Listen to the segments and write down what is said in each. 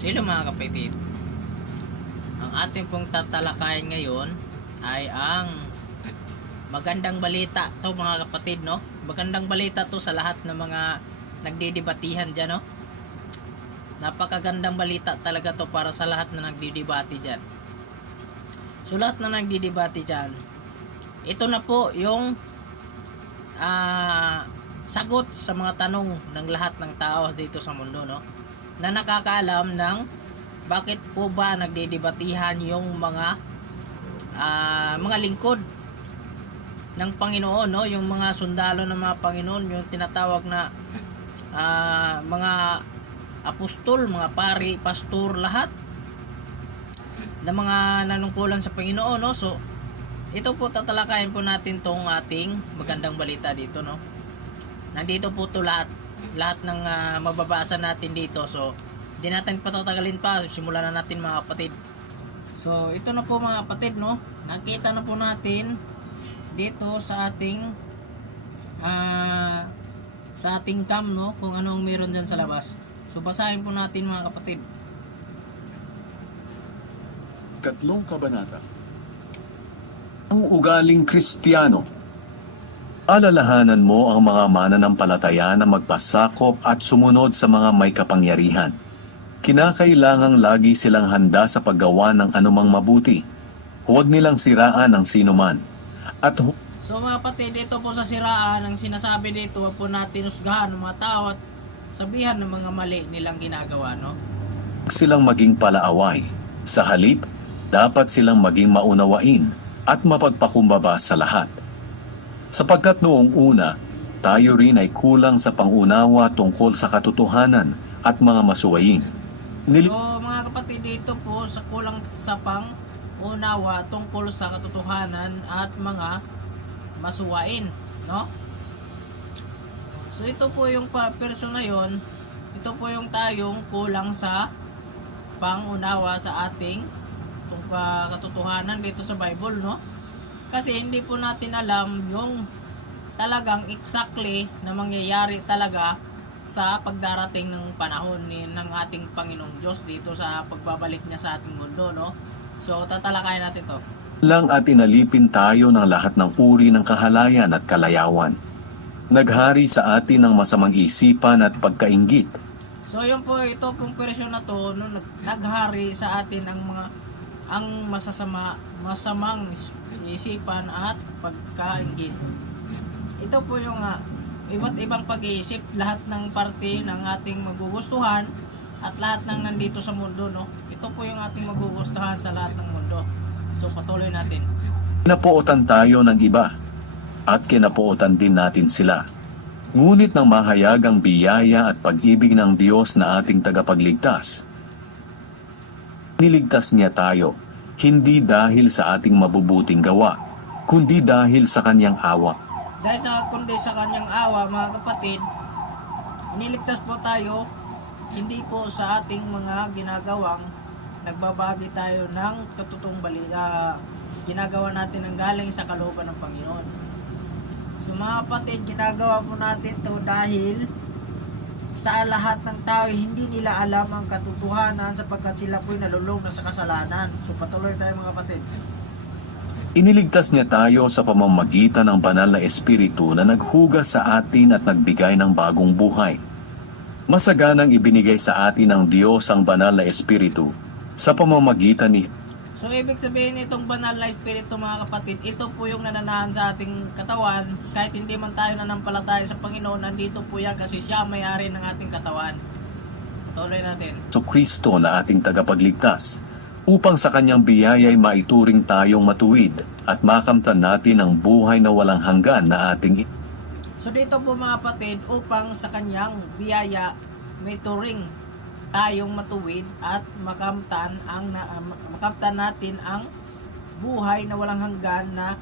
Sino mga kapatid? Ang ating pong tatalakayin ngayon ay ang magandang balita to mga kapatid, no? Magandang balita to sa lahat ng mga nagdidebatihan dyan, no? Napakagandang balita talaga to para sa lahat na nagdidebate dyan. So lahat na nagdidebate dyan, ito na po yung sagot sa mga tanong ng lahat ng tao dito sa mundo, no? Na nakakaalam ng bakit po ba nagdidebatihan yung mga lingkod ng Panginoon, no? Yung mga sundalo ng mga Panginoon, yung tinatawag na mga apostol, mga pari, pastor, lahat na mga nanungkulan sa Panginoon, no? So ito po tatalakayin po natin tong ating magandang balita dito, no? Nandito po to lahat ng mababasa natin dito. So hindi natin patatagalin pa, simulan na natin mga kapatid. So ito na po mga kapatid, no? Nakita na po natin dito sa ating cam, no, kung anong meron dyan sa labas. So basahin po natin mga kapatid. Katlong kabanata. Ang ugaling Kristiyano. Alalahanan mo ang mga mananampalataya na magpasakop at sumunod sa mga may kapangyarihan. Kinakailangang lagi silang handa sa paggawa ng anumang mabuti. Huwag nilang siraan ang sinuman. So mga kapatid, dito po sa siraan, ang sinasabi dito, huwag po natin husgahan ng mga tao at sabihan ng mga mali nilang ginagawa, no? Silang maging palaaway. Sa halip, dapat silang maging maunawain at mapagpakumbaba sa lahat. Sapagkat noong una, tayo rin ay kulang sa pangunawa tungkol sa katotohanan at mga masuwayin. So mga kapatid, dito po sa kulang sa pangunawa tungkol sa katotohanan at mga masuwain, no? So ito po yung person na yon, ito po yung tayong kulang sa pangunawa sa ating katotohanan dito sa Bible, no? Kasi hindi po natin alam yung talagang exactly na mangyayari talaga sa pagdarating ng panahon ng ating Panginoong Diyos dito sa pagbabalik niya sa ating mundo, no? So tatalakayin natin to. Lang at inalipin tayo ng lahat ng uri ng kahalayan at kalayawan. Naghari sa atin ng masamang isipan at pagkainggit. So yun po, ito pong person na to, no, naghari sa atin ang masamang isipan at pagkainggit. Ito po yung iba't ibang pag-iisip, lahat ng parte ng ating magugustuhan at lahat ng nandito sa mundo, no? Ito po yung ating magugustuhan sa lahat ng mundo. So patuloy natin. Kinapuotan tayo ng iba at kinapuotan din natin sila. Ngunit ng mahayagang biyaya at pag-ibig ng Diyos na ating tagapagligtas, niligtas niya tayo, hindi dahil sa ating mabubuting gawa, kundi dahil sa kanyang awa. Kundi sa kanyang awa, mga kapatid, iniligtas po tayo, hindi po sa ating mga ginagawang nagbabagi tayo ng katotoong balita, ginagawa natin ang galing sa kalooban ng Panginoon. So mga kapatid, ginagawa po natin to dahil sa lahat ng tao hindi nila alam ang katotohanan sapagkat sila po'y nalulong na sa kasalanan. So patuloy tayo mga kapatid. Iniligtas niya tayo sa pamamagitan ng banal na espiritu na naghugas sa atin at nagbigay ng bagong buhay. Masaganang ibinigay sa atin ng Diyos ang banal na espiritu sa pamamagitan ni. So ibig sabihin itong banal na espiritu mga kapatid, ito po yung nananahan sa ating katawan. Kahit hindi man tayo nanampalataya sa Panginoon, nandito po yan kasi siya may-ari ng ating katawan. Patuloy natin. So Kristo na ating tagapagligtas, upang sa kanyang biyaya'y maituring tayong matuwid at makamtan natin ang buhay na walang hanggan na ating. So dito po mga kapatid, upang sa kanyang biyaya maituring tayong matuwid at makamtan natin ang buhay na walang hanggan na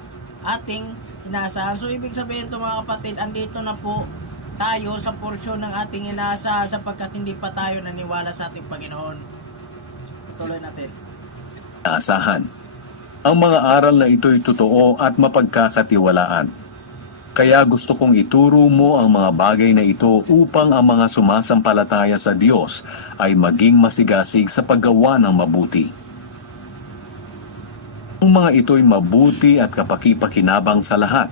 ating inaasahan. So ibig sabihin to mga kapatid, andito na po tayo sa porsyon ng ating inaasahan sapagkat hindi pa tayo naniwala sa ating Panginoon. Tuloy natin. Asahan. Ang mga aral na ito'y totoo at mapagkakatiwalaan. Kaya gusto kong ituro mo ang mga bagay na ito upang ang mga sumasampalataya sa Diyos ay maging masigasig sa paggawa ng mabuti. Ang mga ito'y mabuti at kapakipakinabang sa lahat.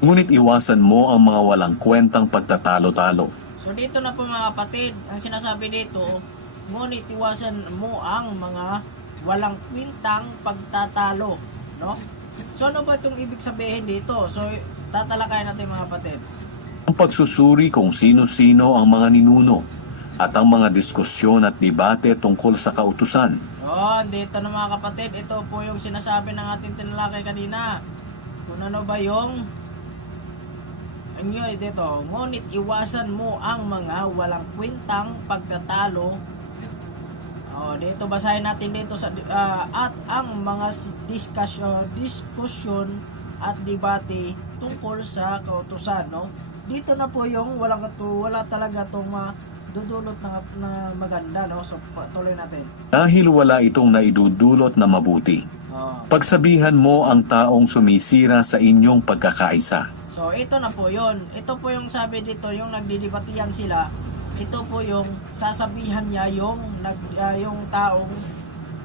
Ngunit iwasan mo ang mga walang kwentang pagtatalo-talo. So dito na po mga kapatid, ang sinasabi dito, ngunit iwasan mo ang mga walang kwintang pagtatalo, no? So ano ba itong ibig sabihin dito? So tatalakayan natin mga kapatid. Ang pagsusuri kung sino-sino ang mga ninuno at ang mga diskusyon at debate tungkol sa kautusan. Dito na mga kapatid, ito po yung sinasabi ng ating tinalakay kanina. Kung ano ba yung dito, ngunit iwasan mo ang mga walang kwintang pagtatalo. Dito basahin natin dito sa at ang mga diskusyon at debate tungkol sa kautusan, no? Dito na po yung wala talaga tong dudulot na maganda, no? So patuloy natin. Dahil wala itong naidudulot na mabuti. Pagsabihan mo ang taong sumisira sa inyong pagkakaisa. So ito na po yon. Ito po yung sabi dito, yung nagdidebatihan sila. Ito po yung sasabihan niya yung taong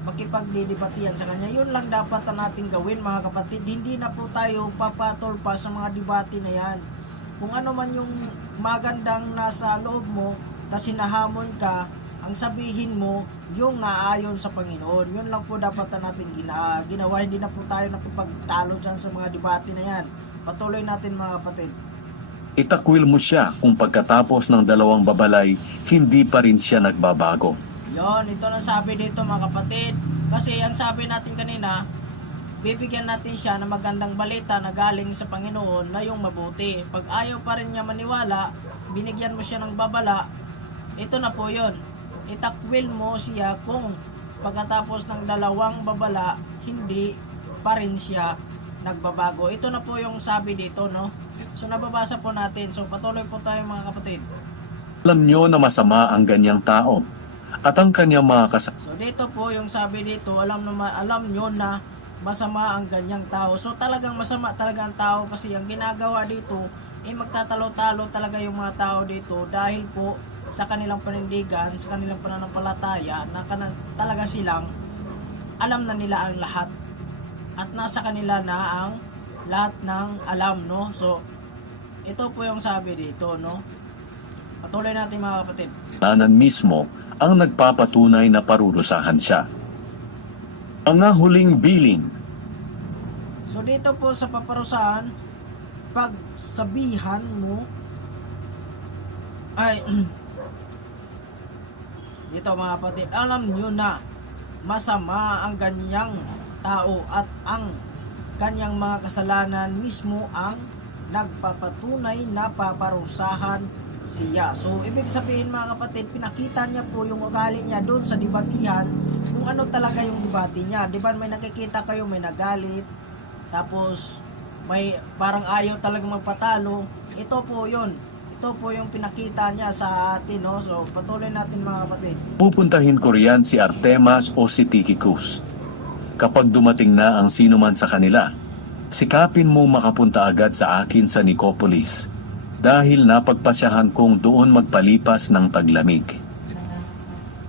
makipagdidebatihan sa kanya. Yun lang dapat natin gawin mga kapatid. Hindi na po tayo papatol pa sa mga debate na yan. Kung ano man yung magandang nasa loob mo, tas hinahamon ka, ang sabihin mo yung naayon sa Panginoon. Yun lang po dapat natin ginawa. Hindi na po tayo nakipagtalo dyan sa mga debate na yan. Patuloy natin mga kapatid. Itakwil mo siya kung pagkatapos ng 2 babalay, hindi pa rin siya nagbabago. Yon, ito na sabi dito mga kapatid. Kasi ang sabi natin kanina, bibigyan natin siya ng magandang balita na galing sa Panginoon na yung mabuti. Pag ayaw pa rin niya maniwala, binigyan mo siya ng babala, ito na po yon. Itakwil mo siya kung pagkatapos ng 2 babala, hindi pa rin siya nagbabago. Ito na po yung sabi dito, no? So nababasa po natin. So patuloy po tayo mga kapatid. Alam nyo na masama ang ganyang tao at ang kanyang mga So dito po yung sabi dito, alam nyo na masama ang ganyang tao. So talagang masama talaga ang tao kasi ang ginagawa dito magtatalo-talo talaga yung mga tao dito dahil po sa kanilang panindigan, sa kanilang pananampalataya na talaga silang alam na nila ang lahat at nasa kanila na ang lahat ng alam, no? So ito po yung sabi dito, no? Patuloy natin mga kapatid. kasalanan mismo ang nagpapatunay na parurusahan siya. Ang huling biling. So dito po sa paparusahan, pagsabihan mo ay dito mga kapatid, alam nyo na masama ang ganyang tao at ang kanyang mga kasalanan mismo ang nagpapatunay na paparusahan siya. So ibig sabihin mga kapatid, pinakita niya po yung ugali niya doon sa debatihan kung ano talaga yung debate niya. Di ba may nakikita kayo, may nagalit, tapos may parang ayaw talaga magpatalo. Ito po yun. Ito po yung pinakita niya sa atin, no? So patuloy natin mga kapatid. Pupuntahin ko riyan si Artemas o si Tychicus. Kapag dumating na ang sino man sa kanila, sikapin mo makapunta agad sa akin sa Nicopolis, dahil napagpasyahan kong doon magpalipas ng taglamig.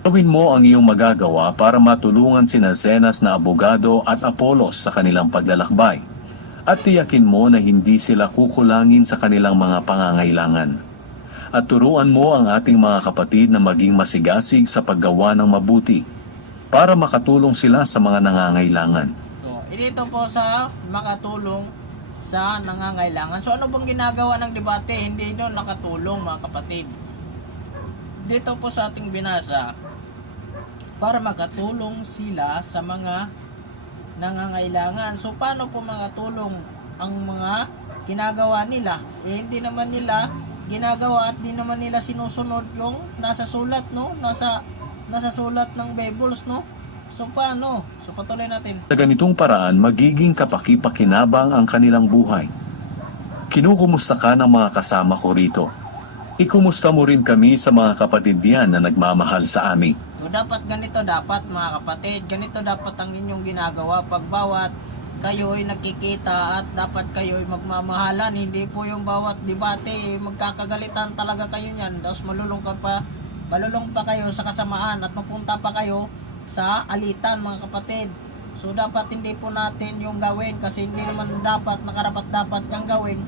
Gawin mo ang iyong magagawa para matulungan sina Zenas na abogado at Apolos sa kanilang paglalakbay, at tiyakin mo na hindi sila kukulangin sa kanilang mga pangangailangan. At turuan mo ang ating mga kapatid na maging masigasig sa paggawa ng mabuti, para makatulong sila sa mga nangangailangan. So, dito po sa makatulong sa nangangailangan. So, ano bang ginagawa ng debate? Hindi doon nakatulong mga kapatid. Dito po sa ating binasa, para makatulong sila sa mga nangangailangan. So, paano po makatulong ang mga ginagawa nila? Hindi naman nila ginagawa at di naman nila sinusunod yung nasa sulat, no? Nasa sulat ng Bibles, no? So paano? So patuloy natin. Sa ganitong paraan, magiging kapakipakinabang ang kanilang buhay. Kinukumusta ka ng mga kasama ko rito. Ikumusta mo rin kami sa mga kapatid diyan na nagmamahal sa amin. So dapat ganito dapat mga kapatid. Ganito dapat ang inyong ginagawa pag bawat kayo'y nakikita at dapat kayo'y magmamahalan. Hindi po yung bawat debate magkakagalitan talaga kayo niyan, tapos malulung pa kayo sa kasamaan at mapunta pa kayo sa alitan, mga kapatid. So dapat hindi po natin yung gawin, kasi hindi naman dapat nakarapat-dapat yung gawin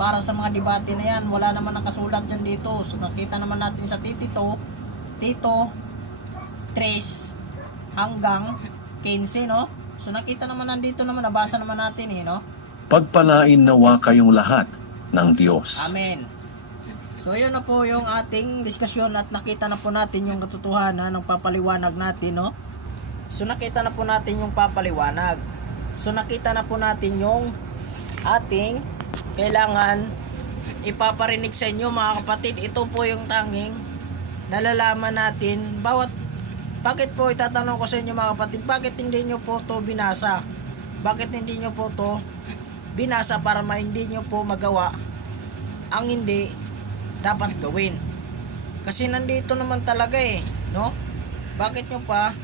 para sa mga debate na yan. Wala naman nakasulat yan dito. So nakita naman natin sa Tito 3 hanggang 15, no? So nakita naman nandito naman, nabasa naman natin no? Pagpalain nawa kayong lahat ng Diyos. Amen. So yun na po yung ating diskusyon at nakita na po natin yung katotohanan ng papaliwanag natin, no? So nakita na po natin yung papaliwanag. So nakita na po natin yung ating kailangan ipaparinig sa inyo, mga kapatid. Ito po yung tanging nalalaman natin. Bakit po, itatanong ko sa inyo, mga kapatid, bakit hindi nyo po to binasa? Bakit hindi nyo po to binasa para hindi nyo po magawa ang hindi dapat gawin? Kasi nandito naman talaga no? Bakit nyo pa,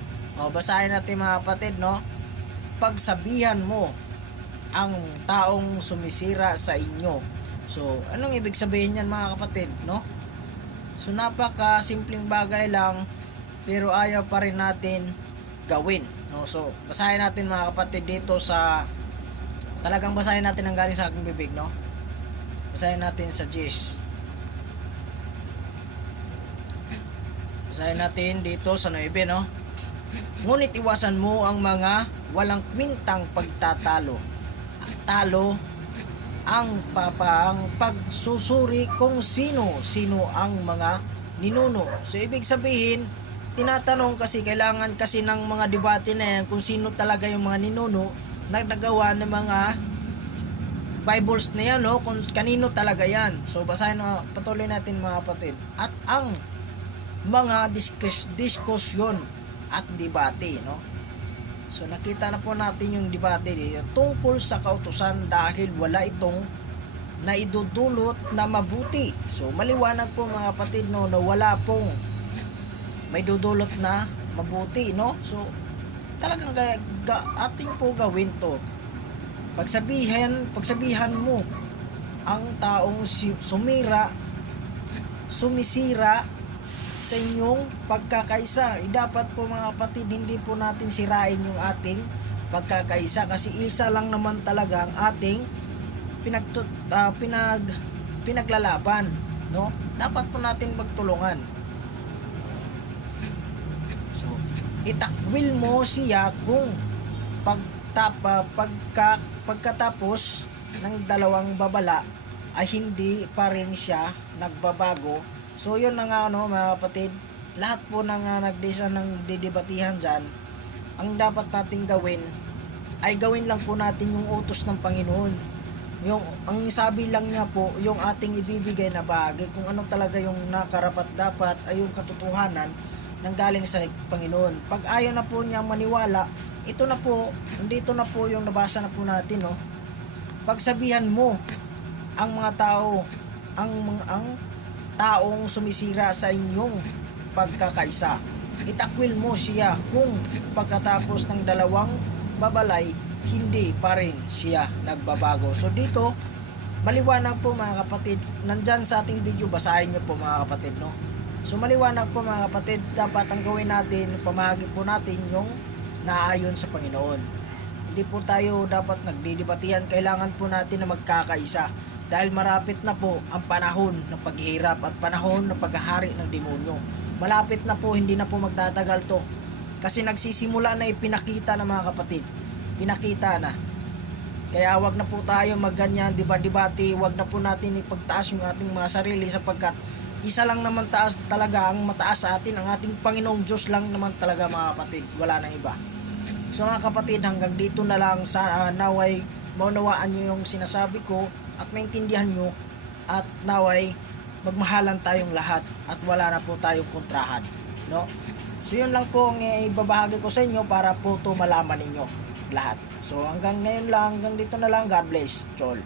basahin natin, mga kapatid, no? Pagsabihan mo ang taong sumisira sa inyo. So, anong ibig sabihin yan, mga kapatid, no? So, napaka simpleng bagay lang, pero ayaw pa rin natin gawin, no? So, basahin natin, mga kapatid, dito sa talagang basahin natin ang galing sa aking bibig, no? Basahin natin sa Gis. Basahin natin dito sa 9, no? Ngunit iwasan mo ang mga walang kwintang pagtatalo. Talo ang pagsusuri kung sino ang mga ninuno. So ibig sabihin, tinatanong kasi, kailangan kasi ng mga debate na yan kung sino talaga yung mga ninuno na nagawa ng mga Bibles na yan, no? Kung kanino talaga yan. So basahin na, patuloy natin, mga kapatid. At ang mga diskusyon at debate, no? So nakita na po natin yung debate tungkol sa kautusan dahil wala itong naidudulot na mabuti. So maliwanag po, mga kapatid, no, na wala pong may dudulot na mabuti, no? So talagang ating po gawin to. Pagsabihan mo ang taong sumisira sa inyong pagkakaisa. Dapat po, mga kapatid, hindi po natin sirain yung ating pagkakaisa, kasi isa lang naman talaga ang ating pinaglalaban, no? Dapat po natin magtulungan. So, itakwil mo siya kung pagkatapos ng dalawang babala ay hindi pa rin siya nagbabago. So yun na nga, mga kapatid, lahat po ng nagdesa ng didebatihan dyan, ang dapat nating gawin ay gawin lang po natin yung utos ng Panginoon. Ang sabi lang niya po, yung ating ibibigay na bahagi, kung ano talaga yung nakarapat dapat ay yung katotohanan ng galing sa Panginoon. Pag ayaw na po niya maniwala, ito na po, nandito na po yung nabasa na po natin, no? Pagsabihan mo ang mga tao, ang taong sumisira sa inyong pagkakaisa. Itakwil mo siya kung pagkatapos ng dalawang babalay, hindi pa rin siya nagbabago. So dito, maliwanag po, mga kapatid, nandyan sa ating video, basahin nyo po, mga kapatid, no? So maliwanag po, mga kapatid, dapat ang gawin natin, pamahagi po natin yung naayon sa Panginoon. Hindi po tayo dapat nagdidebatihan, kailangan po natin na magkakaisa. Dahil marapit na po ang panahon ng paghihirap at panahon ng paghahari ng demonyo. Malapit na po, hindi na po magtatagal to. Kasi nagsisimula na ipinakita na, mga kapatid. Pinakita na. Kaya wag na po tayo magganyan, debate, wag na po natin ipagtaas yung ating mga sarili, sapagkat isa lang naman taas talaga ang mataas sa atin, ang ating Panginoong Diyos lang naman talaga, mga kapatid. Wala nang iba. So, mga kapatid, hanggang dito na lang, sa naway maunawaan nyo yung sinasabi ko at maintindihan nyo, at naway magmahalan tayong lahat at wala na po tayong kontrahan, no? So yun lang po ang ibabahagi ko sa inyo para po to malaman ninyo lahat. So hanggang ngayon lang, hanggang dito na lang. God bless, Chol.